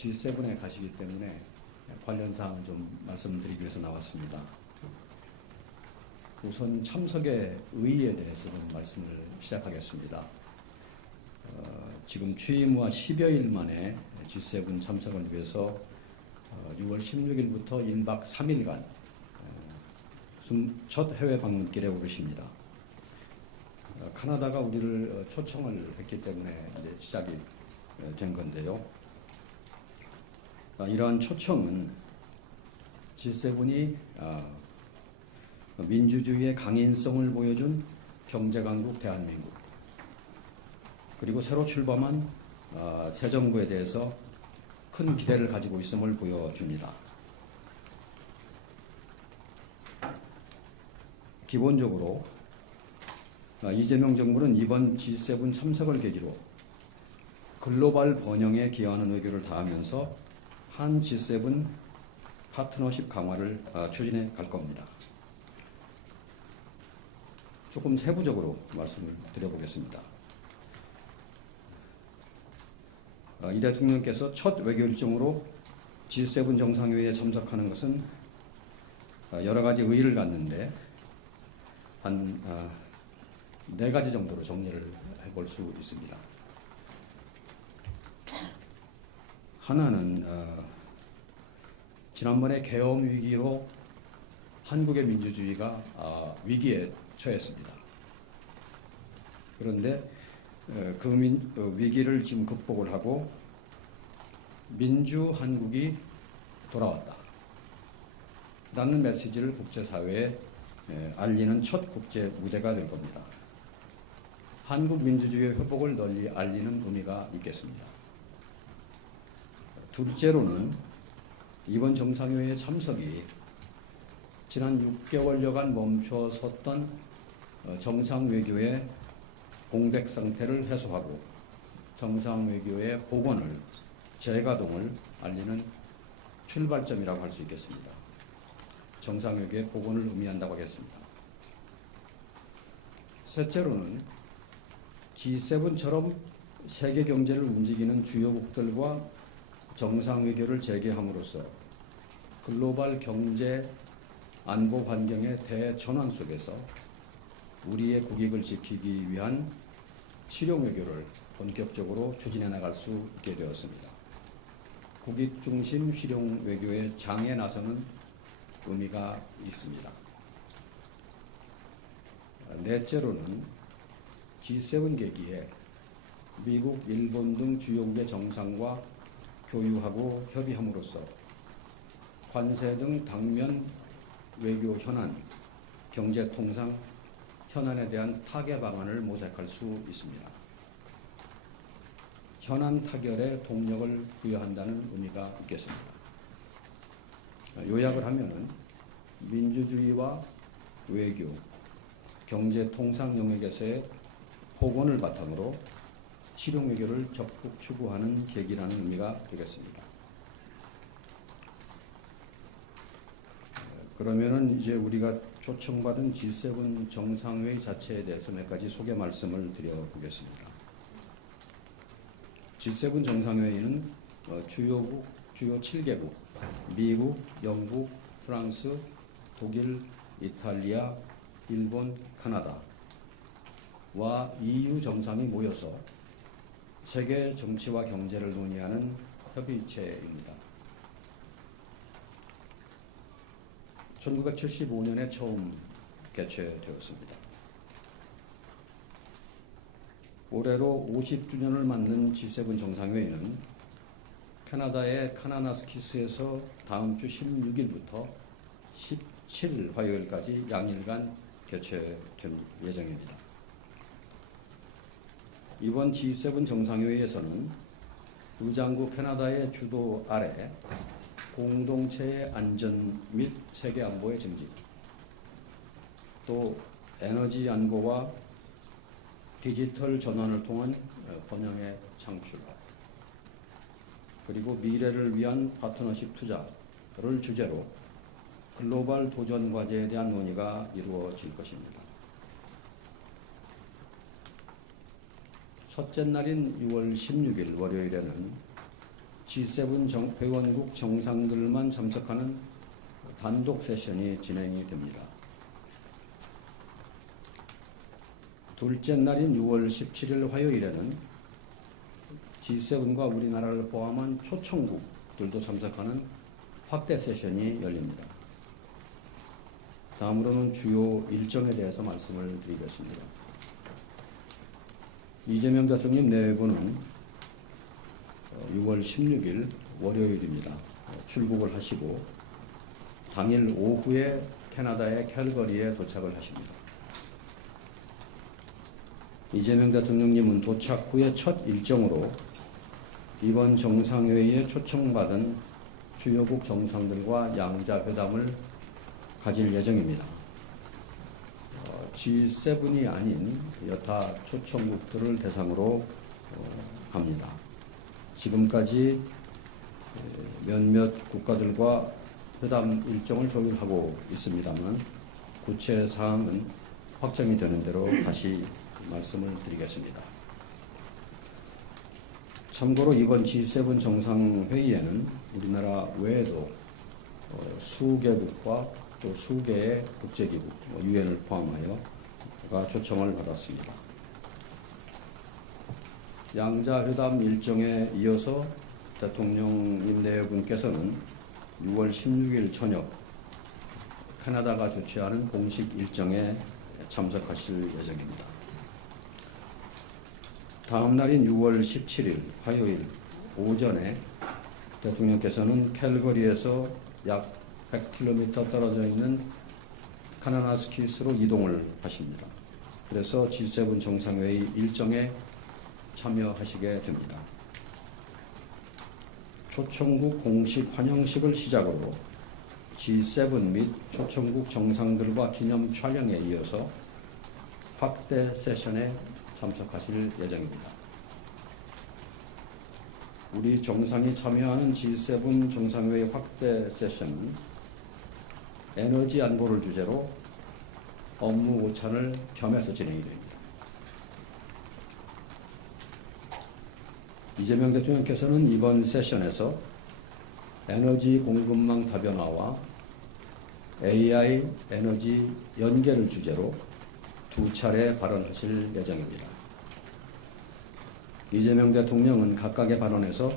G7에 가시기 때문에 관련 사항을 좀 말씀드리기 위해서 나왔습니다. 우선 참석의 의의에 대해서 좀 말씀을 시작하겠습니다. 지금 취임 후 10여일 만에 G7 참석을 위해서 6월 16일부터 1박 3일간 첫 해외 방문길에 오르십니다. 카나다가 우리를 초청을 했기 때문에 이제 시작이 된 건데요. 이러한 초청은 G7이 민주주의의 강인성을 보여준 경제강국 대한민국, 그리고 새로 출범한 새 정부에 대해서 큰 기대를 가지고 있음을 보여줍니다. 기본적으로 이재명 정부는 이번 G7 참석을 계기로 글로벌 번영에 기여하는 의교를 다하면서 한 G7 파트너십 강화를 추진해 갈 겁니다. 조금 세부적으로 말씀을 드려보겠습니다. 이 대통령께서 첫 외교 일정으로 G7 정상회의에 참석하는 것은 여러 가지 의의를 갖는데 한 4가지 정도로 정리를 해볼 수 있습니다. 하나는 지난번에 계엄 위기로 한국의 민주주의가 위기에 처했습니다. 그런데 그 위기를 지금 극복을 하고 민주 한국이 돌아왔다 라는 메시지를 국제사회에 알리는 첫 국제 무대가 될 겁니다. 한국 민주주의의 회복을 널리 알리는 의미가 있겠습니다. 둘째로는 이번 정상회의의 참석이 지난 6개월여간 멈춰섰던 정상외교의 공백 상태를 해소하고 정상외교의 복원을, 재가동을 알리는 출발점이라고 할 수 있겠습니다. 정상외교의 복원을 의미한다고 하겠습니다. 셋째로는 G7처럼 세계 경제를 움직이는 주요국들과 정상외교를 재개함으로써 글로벌 경제 안보 환경의 대전환 속에서 우리의 국익을 지키기 위한 실용외교를 본격적으로 추진해 나갈 수 있게 되었습니다. 국익 중심 실용외교의 장에 나서는 의미가 있습니다. 넷째로는 G7 계기에 미국, 일본 등 주요국의 정상과 교류하고 협의함으로써 관세 등 당면 외교 현안, 경제 통상 현안에 대한 타개 방안을 모색할 수 있습니다. 현안 타결에 동력을 부여한다는 의미가 있겠습니다. 요약을 하면은 민주주의와 외교, 경제 통상 영역에서의 복원을 바탕으로 실용 외교를 적극 추구하는 계기라는 의미가 되겠습니다. 그러면은 이제 우리가 초청받은 G7 정상회의 자체에 대해서 몇 가지 소개 말씀을 드려보겠습니다. G7 정상회의는 주요 7개국, 미국, 영국, 프랑스, 독일, 이탈리아, 일본, 카나다와 EU 정상이 모여서 세계 정치와 경제를 논의하는 협의체입니다. 1975년에 처음 개최되었습니다. 올해로 50주년을 맞는 G7 정상회의는 캐나다의 카나나스키스에서 다음 주 16일부터 17일 화요일까지 양일간 개최될 예정입니다. 이번 G7 정상회의에서는 의장국 캐나다의 주도 아래 공동체의 안전 및 세계 안보의 증진, 또 에너지 안보와 디지털 전환을 통한 번영의 창출, 그리고 미래를 위한 파트너십 투자를 주제로 글로벌 도전 과제에 대한 논의가 이루어질 것입니다. 첫째 날인 6월 16일 월요일에는 G7 회원국 정상들만 참석하는 단독 세션이 진행이 됩니다. 둘째 날인 6월 17일 화요일에는 G7과 우리나라를 포함한 초청국들도 참석하는 확대 세션이 열립니다. 다음으로는 주요 일정에 대해서 말씀을 드리겠습니다. 이재명 대통령 내외부는 6월 16일 월요일입니다. 출국을 하시고 당일 오후에 캐나다의 캘거리에 도착을 하십니다. 이재명 대통령님은 도착 후에 첫 일정으로 이번 정상회의에 초청받은 주요국 정상들과 양자회담을 가질 예정입니다. G7이 아닌 여타 초청국들을 대상으로 합니다. 지금까지 몇몇 국가들과 회담 일정을 조율하고 있습니다만 구체 사항은 확정이 되는 대로 다시 말씀을 드리겠습니다. 참고로 이번 G7 정상회의에는 우리나라 외에도 수개국과 또 수개의 국제기구, 유엔을 포함하여가 초청을 받았습니다. 양자회담 일정에 이어서 대통령님 내외분께서는 6월 16일 저녁 캐나다가 주최하는 공식 일정에 참석하실 예정입니다. 다음 날인 6월 17일 화요일 오전에 대통령께서는 캘거리에서 약 100km 떨어져 있는 카나나스키스로 이동을 하십니다. 그래서 G7 정상회의 일정에 참여하시게 됩니다. 초청국 공식 환영식을 시작으로 G7 및 초청국 정상들과 기념 촬영에 이어서 확대 세션에 참석하실 예정입니다. 우리 정상이 참여하는 G7 정상회의 확대 세션은 에너지 안보를 주제로 업무 오찬을 겸해서 진행이 됩니다. 이재명 대통령께서는 이번 세션에서 에너지 공급망 다변화와 AI 에너지 연계를 주제로 두 차례 발언하실 예정입니다. 이재명 대통령은 각각의 발언에서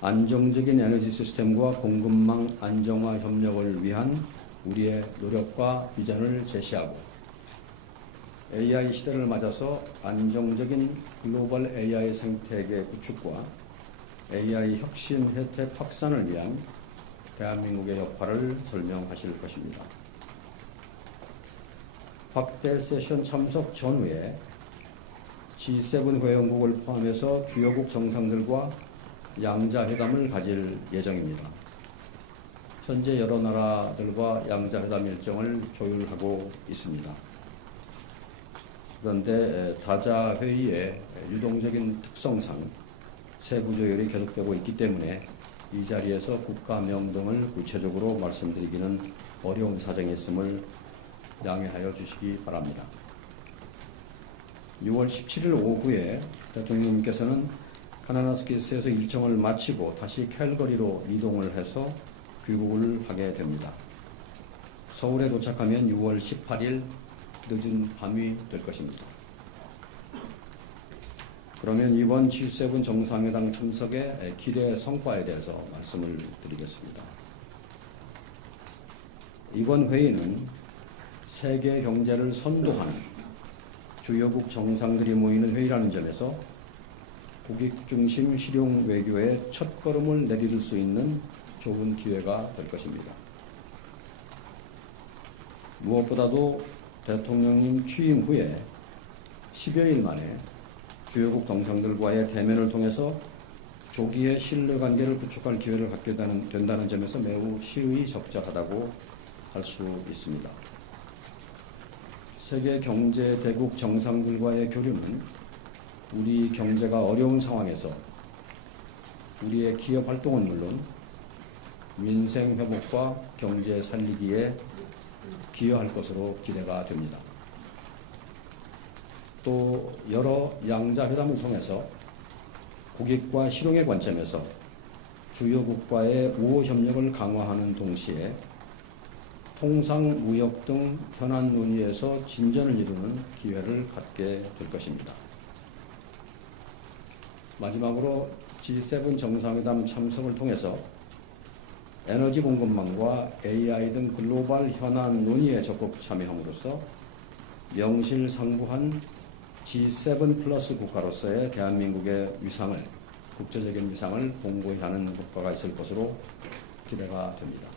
안정적인 에너지 시스템과 공급망 안정화 협력을 위한 우리의 노력과 비전을 제시하고 AI 시대를 맞아서 안정적인 글로벌 AI 생태계 구축과 AI 혁신 혜택 확산을 위한 대한민국의 역할을 설명하실 것입니다. 확대 세션 참석 전후에 G7 회원국을 포함해서 주요국 정상들과 양자회담을 가질 예정입니다. 현재 여러 나라들과 양자회담 일정을 조율하고 있습니다. 그런데 다자회의의 유동적인 특성상 세부 조율이 계속되고 있기 때문에 이 자리에서 국가명 등을 구체적으로 말씀드리기는 어려운 사정이 있음을 양해하여 주시기 바랍니다. 6월 17일 오후에 대통령님께서는 카나나스키스에서 일정을 마치고 다시 캘거리로 이동을 해서 귀국을 하게 됩니다. 서울에 도착하면 6월 18일 늦은 밤이 될 것입니다. 그러면 이번 G7 정상회담 참석의 기대 성과에 대해서 말씀을 드리겠습니다. 이번 회의는 세계 경제를 선도하는 주요국 정상들이 모이는 회의라는 점에서 국익 중심 실용 외교의 첫걸음을 내디딜 수 있는 좋은 기회가 될 것입니다. 무엇보다도 대통령님 취임 후에 10여일 만에 주요국 정상들과의 대면을 통해서 조기에 신뢰관계를 구축할 기회를 갖게 된다는 점에서 매우 시의적절하다고 할 수 있습니다. 세계 경제 대국 정상들과의 교류는 우리 경제가 어려운 상황에서 우리의 기업 활동은 물론 민생 회복과 경제 살리기에 기여할 것으로 기대가 됩니다. 또 여러 양자회담을 통해서 국익과 실용의 관점에서 주요국과의 우호 협력을 강화하는 동시에 통상, 무역 등 현안 논의에서 진전을 이루는 기회를 갖게 될 것입니다. 마지막으로 G7 정상회담 참석을 통해서 에너지 공급망과 AI 등 글로벌 현안 논의에 적극 참여함으로써 명실상부한 G7 플러스 국가로서의 대한민국의 위상을, 국제적인 위상을 공고히 하는 효과가 있을 것으로 기대가 됩니다.